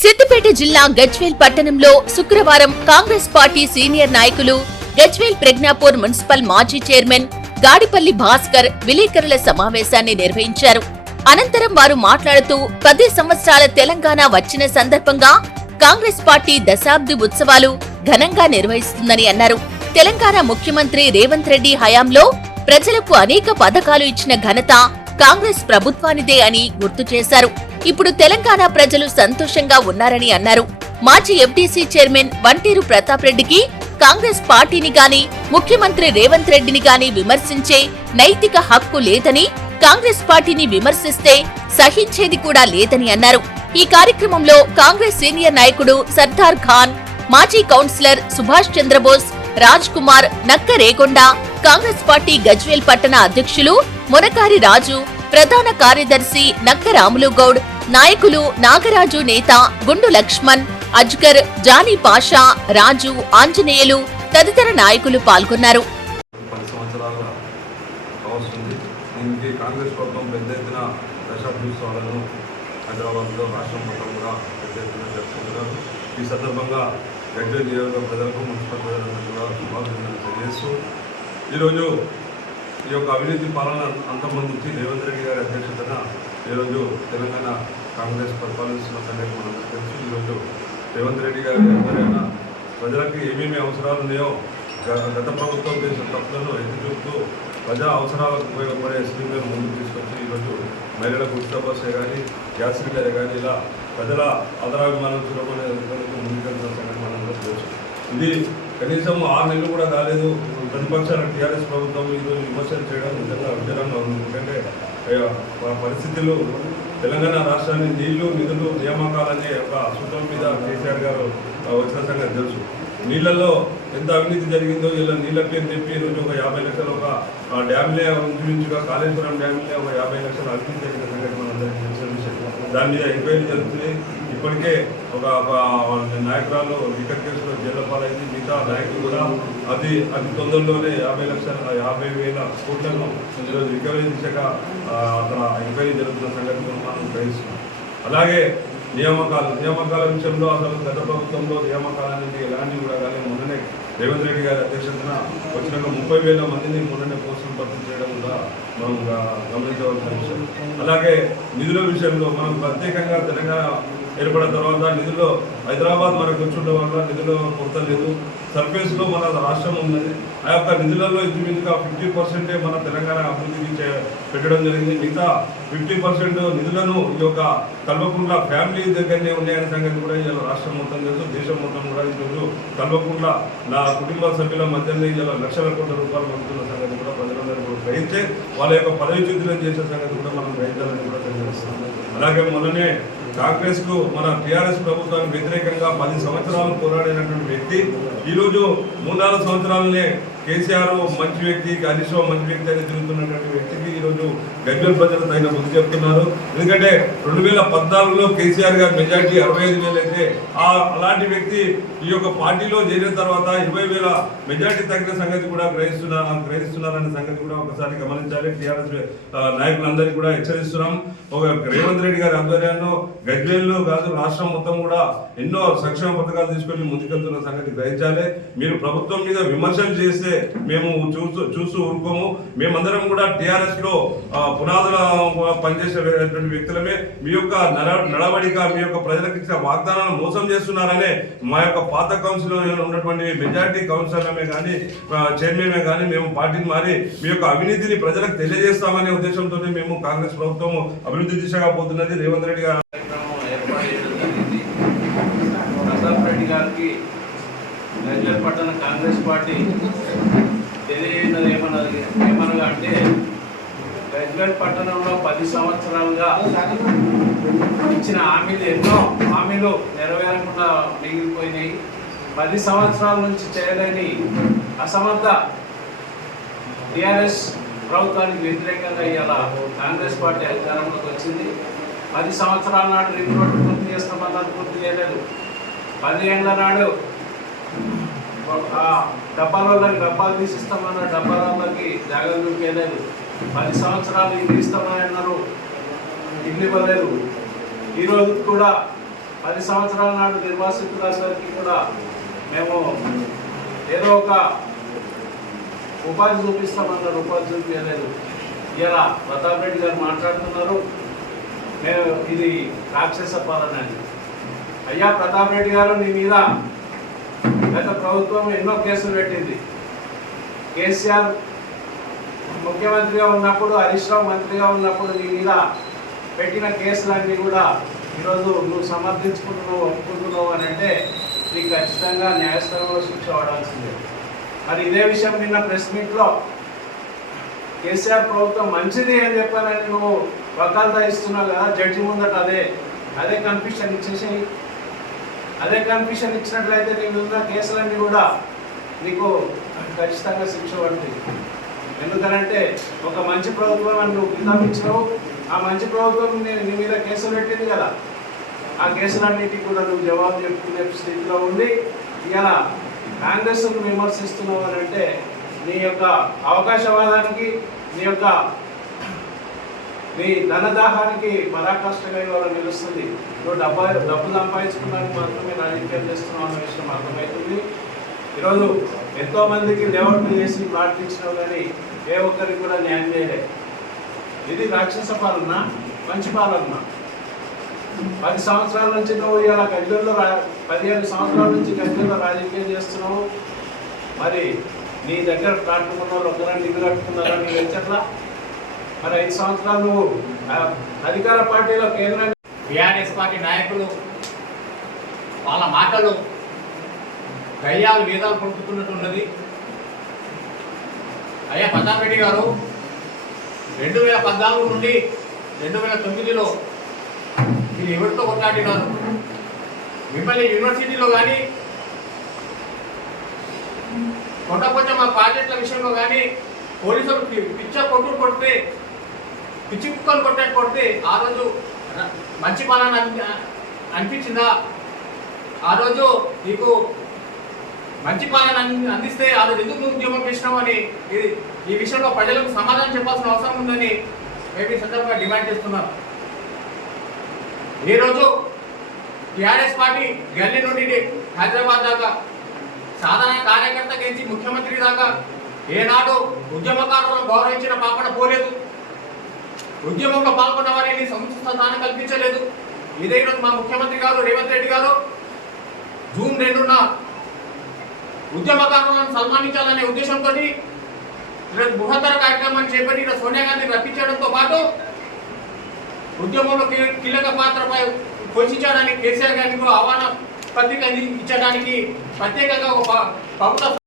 సిద్దిపేట జిల్లా గజ్వేల్ పట్టణంలో శుక్రవారం కాంగ్రెస్ పార్టీ సీనియర్ నాయకులు గజ్వేల్ ప్రజ్ఞాపూర్ మున్సిపల్ మాజీ చైర్మన్ గాడిపల్లి భాస్కర్ విలేకరుల సమావేశాన్ని నిర్వహించారు. అనంతరం వారు మాట్లాడుతూ పది సంవత్సరాల తెలంగాణ వచ్చిన సందర్భంగా కాంగ్రెస్ పార్టీ దశాబ్ది ఉత్సవాలు ఘనంగా నిర్వహిస్తుందని అన్నారు. తెలంగాణ ముఖ్యమంత్రి రేవంత్ రెడ్డి హయాంలో ప్రజలకు అనేక పథకాలు ఇచ్చిన ఘనత కాంగ్రెస్ ప్రభుత్వానిదే అని గుర్తు చేశారు. ఇప్పుడు తెలంగాణ ప్రజలు సంతోషంగా ఉన్నారని అన్నారు. మాజీ ఎఫ్డీసీ చైర్మన్ వంటేరు ప్రతాప్ రెడ్డికి కాంగ్రెస్ పార్టీని గాని ముఖ్యమంత్రి రేవంత్ రెడ్డిని గాని విమర్శించే నైతిక హక్కు లేదని కాంగ్రెస్ పార్టీని విమర్శిస్తే సహించేది కూడా లేదని అన్నారు. ఈ కార్యక్రమంలో కాంగ్రెస్ సీనియర్ నాయకుడు సర్దార్ ఖాన్ మాజీ కౌన్సిలర్ సుభాష్ చంద్రబోస్ రాజ్ కుమార్ నక్క రేగొండ కాంగ్రెస్ పార్టీ గజ్వేల్ పట్టణ అధ్యక్షులు మునకారి రాజు ప్రధాన కార్యదర్శి నక్క రాములు గౌడ్ నాయకులు నాగరాజు నేత గుండు లక్ష్మణ్ అజ్గర్ జానీ పాషా రాజు ఆంజనేయులు తదితర నాయకులు పాల్గొన్నారు. హైదరాబాద్లో రాష్ట్రం మొత్తం కూడా పెద్ద ఎత్తున జరుపుకుంటున్నారు. ఈ సందర్భంగా గడ్డ నియోజక ప్రజలకు మున్సిపల్ ప్రజలందరూ కూడా తెలియజేస్తూ ఈరోజు ఈ యొక్క అవినీతి పాలన అంతమందించి రేవంత్ రెడ్డి ఈరోజు తెలంగాణ కాంగ్రెస్ పరిపాలిస్తున్న సంగతి మనకు తెలుసు ఈరోజు రేవంత్ రెడ్డి గారు ఎవరైనా ప్రజలకు ఏమేమి అవసరాలు ఉన్నాయో గ- గత ప్రభుత్వం చేసిన తప్పులను ఎదురు చూస్తూ ప్రజా అవసరాలకు ఉపయోగపడే స్కీమ్లను ముందుకు తీసుకొచ్చి ఈరోజు మహిళలకు ఉచిత బస్సే కానీ గ్యాస్ సిలిండర్ కానీ ఇలా ప్రజల ఆదరాభిమానం చూడకుండా ముందుకెళ్తున్న సంగతి మనం తెలుసు ఇది కనీసం ఆరు నెలలు కూడా కాలేదు. ప్రతిపక్షాల టీఆర్ఎస్ ప్రభుత్వం ఈరోజు విమర్శలు చేయడం నిజంగా విజయంగా ఉంది. ఎందుకంటే పరిస్థితులు తెలంగాణ రాష్ట్రాన్ని నీళ్ళు నిధులు నియామకాలనే ఒక సూత్రం మీద కేసీఆర్ గారు వచ్చిన సంగతి తెలుసు. నీళ్ళలో ఎంత అవినీతి జరిగిందో ఇలా నీళ్ళ పేరు చెప్పి ఈరోజు ఒక యాభై లక్షలు ఒక డ్యామ్లే ఇంచుమించుగా కాళేశ్వరం డ్యామ్లే ఒక యాభై లక్షలు అవినీతి జరిగిన సంగతి మనందరికీ తెలిసిన విషయం. దాని మీద ఎంక్వైరీ జరుగుతుంది. ఇప్పటికే ఒక నాయకురాలు లిక్కర్ కేసులో జైలు పాలైంది. మిగతా నాయకులు కూడా అది అది తొందరలోనే యాభై లక్షల యాభై వేల కోట్లను ఈరోజు రికవరీ దిశగా అక్కడ ఎంక్వైరీ జరుగుతున్న సంగతి మనం గ్రహిస్తున్నాం. అలాగే నియామకాలు నియామకాల విషయంలో అసలు గత ప్రభుత్వంలో నియామకాలు ఎలాంటి కూడా కానీ మొన్ననే రేవంత్ రెడ్డి గారి అధ్యక్షతన వచ్చిన ముప్పై వేల మందిని మొన్ననే పోస్టులు భర్తీ చేయడం కూడా మనం గమనించవలసిన విషయం. అలాగే నిధుల విషయంలో మనం ప్రత్యేకంగా తెలంగాణ ఏర్పడిన తర్వాత నిధుల్లో హైదరాబాద్ మనకు వచ్చుండడం వల్ల నిధుల కొరత లేదు. సర్ఫేస్లో మన రాష్ట్రం ఉన్నది. ఆ యొక్క నిధులలో ఇంచుమించుగా ఫిఫ్టీ పర్సెంటే మన తెలంగాణ అభివృద్ధికి పెట్టడం జరిగింది. మిగతా ఫిఫ్టీ పర్సెంట్ నిధులను ఈ యొక్క కల్వకుంట్ల ఫ్యామిలీ దగ్గరనే ఉన్నాయనే సంగతి కూడా ఇలా రాష్ట్రం మొత్తం తెలుసు. దేశం మొత్తం కూడా ఈరోజు కల్వకుంట్ల నా కుటుంబ సభ్యుల మధ్యనే ఇలా లక్షల కోట్ల రూపాయలు పొందుతున్న సంగతి కూడా ప్రజలందరూ కూడా గ్రహించే వాళ్ళ యొక్క పదవి చేసే సంగతి కూడా మనం గ్రహించాలని కూడా తెలియజేస్తాం అలాగే మొన్ననే కాంగ్రెస్కు మన టిఆర్ఎస్ ప్రభుత్వానికి వ్యతిరేకంగా పది సంవత్సరాలు పోరాడినటువంటి వ్యక్తి ఈరోజు మూడు నాలుగు సంవత్సరాలనే కేసీఆర్ మంచి వ్యక్తి హరీష్ మంచి వ్యక్తి అని తిరుగుతున్నటువంటి వ్యక్తికి ఈరోజు గజ్వల్ ప్రజలు తగిన బుద్ధి చెప్తున్నారు. ఎందుకంటే రెండు వేల పద్నాలుగులో కేసీఆర్ గారి మెజార్టీ అరవై ఐదు వేలు అయితే ఆ అలాంటి వ్యక్తి ఈ యొక్క పార్టీలో చేరిన తర్వాత ఇరవై వేల మెజార్టీ తగ్గిన సంగతి కూడా గ్రహిస్తున్నారు గ్రహిస్తున్నారనే సంగతి కూడా ఒకసారి గమనించాలి. టీఆర్ఎస్ నాయకులందరికీ కూడా హెచ్చరిస్తున్నాం. ఒక రేవంత్ రెడ్డి గారి ఆధ్వర్యంలో గజ్వేల్లో కాదు రాష్ట్రం మొత్తం కూడా ఎన్నో సంక్షేమ పథకాలు తీసుకొని ముందుకెళ్తున్న సంగతి గ్రహించాలి. మీరు ప్రభుత్వం మీద విమర్శలు చేస్తే మేము చూస్తూ చూస్తూ ఊరుకోము. మేమందరం కూడా టిఆర్ఎస్లో ఆ, పునాదుల పనిచేసేటువంటి వ్యక్తులమే. మీ యొక్క నడవడిక మీ యొక్క ప్రజలకు ఇచ్చిన వాగ్దానాలను మోసం చేస్తున్నారనే మా యొక్క పాత కౌన్సిల్ ఉన్నటువంటి మెజార్టీ కౌన్సిలర్మే కానీ చైర్మన్ కానీ మేము పార్టీని మారి మీ యొక్క అవినీతిని ప్రజలకు తెలియజేస్తామనే ఉద్దేశంతో మేము కాంగ్రెస్ ప్రభుత్వం అభివృద్ధి దిశగా పోతున్నది. రేవంత్ రెడ్డి గారు గారికి గజ్వేల్ పట్టణ కాంగ్రెస్ పార్టీ తెలియనది ఏమన్నది ఏమనగా అంటే గజ్వేల్ పట్టణంలో పది సంవత్సరాలుగా ఇచ్చిన హామీలు ఎన్నో హామీలు నెరవేరకుండా మిగిలిపోయినాయి. పది సంవత్సరాల నుంచి చేయలేని అసమర్థ టిఆర్ఎస్ ప్రభుత్వానికి వ్యతిరేకంగా ఇవాళ కాంగ్రెస్ పార్టీ అధికారంలోకి వచ్చింది. పది సంవత్సరాల నాడు రింగ్ రోడ్డు పూర్తి చేస్తామన్నారు పూర్తి చేయలేదు. పది ఏళ్ళ నాడు ఆ డబ్బాలకి డబ్బాలు తీసిస్తామన్న వాళ్ళకి జాగ్రత్త చేయలేదు పది సంవత్సరాలు ఇల్లు ఇస్తామని అన్నారు. ఇల్లు ఇవ్వలేదు. ఈరోజు కూడా పది సంవత్సరాల నాడు నిర్వాసితులందరికీ కూడా మేము ఏదో ఒక ఉపాధి చూపిస్తామన్నారు. ఉపాధి చూపించలేదు. ఇలా ప్రతాప్ రెడ్డి గారు మాట్లాడుతున్నారు. మేము ఇది రాక్షస పాలన అయ్యా ప్రతాప్ రెడ్డి గారు నీ మీద గత ప్రభుత్వం ఎన్నో కేసులు పెట్టింది. కేసీఆర్ ముఖ్యమంత్రిగా ఉన్నప్పుడు హరీష్ రావు మంత్రిగా ఉన్నప్పుడు నీ మీద పెట్టిన కేసులన్నీ కూడా ఈరోజు నువ్వు సమర్థించుకుంటున్నావు ఒప్పుకుంటున్నావు అని అంటే నీకు ఖచ్చితంగా న్యాయస్థానంలో శిక్ష పడాల్సిందే. మరి ఇదే విషయం నిన్న ప్రెస్ మీట్లో కేసీఆర్ ప్రభుత్వం మంచిది అని చెప్పానని నువ్వు వకాల్తా ఇస్తున్నావు కదా జడ్జి ముందట అదే అదే కన్ఫ్యూషన్ ఇచ్చేసి అదే కన్ఫ్యూషన్ ఇచ్చినట్లయితే నీ మీద ఉన్న కేసులన్నీ కూడా నీకు ఖచ్చితంగా శిక్ష పడుతుంది ఎందుకనంటే ఒక మంచి ప్రభుత్వం అని నువ్వు కింద ఆ మంచి ప్రభుత్వం నేను నీ మీద కేసులు పెట్టింది కదా. ఆ కేసులన్నిటికీ కూడా నువ్వు జవాబు చెప్పుకునే స్థితిలో ఉండి ఇలా కాంగ్రెస్ను విమర్శిస్తున్నావు అని అంటే నీ యొక్క అవకాశవాదానికి నీ యొక్క మీ ధనదాహానికి పరాకాష్టమైన వాళ్ళు నిలుస్తుంది నువ్వు డబ్బా డబ్బు సంపాదించుకున్నానికి మాత్రమే రాజకీయం చేస్తున్నావు అన్న విషయం అర్థమవుతుంది ఈరోజు ఎంతో మందికి లేఅవుట్లు చేసి ప్రార్థించినావు కానీ ఏ ఒక్కరికి కూడా న్యాయం చేయలేదు ఇది రాక్షస పాలన మంచి పాలన. పది సంవత్సరాల నుంచి నువ్వు ఇలా గడ్డల్లో రా పదిహేను సంవత్సరాల నుంచి గడ్డల్లో రాజకీయం చేస్తున్నావు. మరి నీ దగ్గర కట్టుకున్న వాళ్ళు ఒకరని ఇల్లు కట్టుకున్నారా నీ వెంచర్లా మరి ఐదు సంవత్సరాలు నువ్వు అధికార పార్టీలో కేంద్రం టీఆర్ఎస్ పార్టీ నాయకులు వాళ్ళ మాటలు గయ్యాలు వేదాలు పలుకుతున్నట్టున్నది అయ్యా ప్రతాపరెడ్డి గారు రెండు వేల పద్నాలుగు నుండి రెండు వేల తొమ్మిదిలో మీరు ఎవరితో కొట్లాడినారు? మిమ్మల్ని యూనివర్సిటీలో కానీ కొట్టకొచ్చ మా ప్రాజెక్టుల విషయంలో కానీ పోలీసులు పిచ్చ కొట్టుడు కొడితే పిచ్చి కుక్కలు కొట్టాడు కొడితే ఆ రోజు మంచి పాలన అనిపించిందా? ఆ రోజు నీకు మంచి పాలన అందిస్తే ఆ రోజు ఎందుకు ఉద్యమం చేసినావు అని ఇది ఈ విషయంలో ప్రజలకు సమాధానం చెప్పాల్సిన అవసరం ఉందని మేము ఈ సందర్భంగా డిమాండ్ చేస్తున్నాం ఈరోజు టిఆర్ఎస్ పార్టీ గల్లీ నుండి హైదరాబాద్ దాకా సాధారణ కార్యకర్త గెలిచి ముఖ్యమంత్రి దాకా ఏనాడు ఉద్యమకారులను గౌరవించిన పాపన పోలేదు. ఉద్యమంలో పాల్గొన్న వారిని సముచిత స్థానం కల్పించలేదు. ఇదే రోజు మా ముఖ్యమంత్రి గారు రేవంత్ రెడ్డి గారు? జూన్ రెండున ఉద్యమకారులను సన్మానించాలనే ఉద్దేశంతో ఈరోజు బృహత్తర కార్యక్రమాన్ని చేపట్టి ఈరోజు సోనియా గాంధీ రప్పించడంతో పాటు ఉద్యమంలో కీలక పాత్రపై పోషించడానికి కేసీఆర్ గారికి ఆహ్వాన పత్రిక ఇచ్చడానికి ప్రత్యేకంగా ఒక ప్రభుత్వ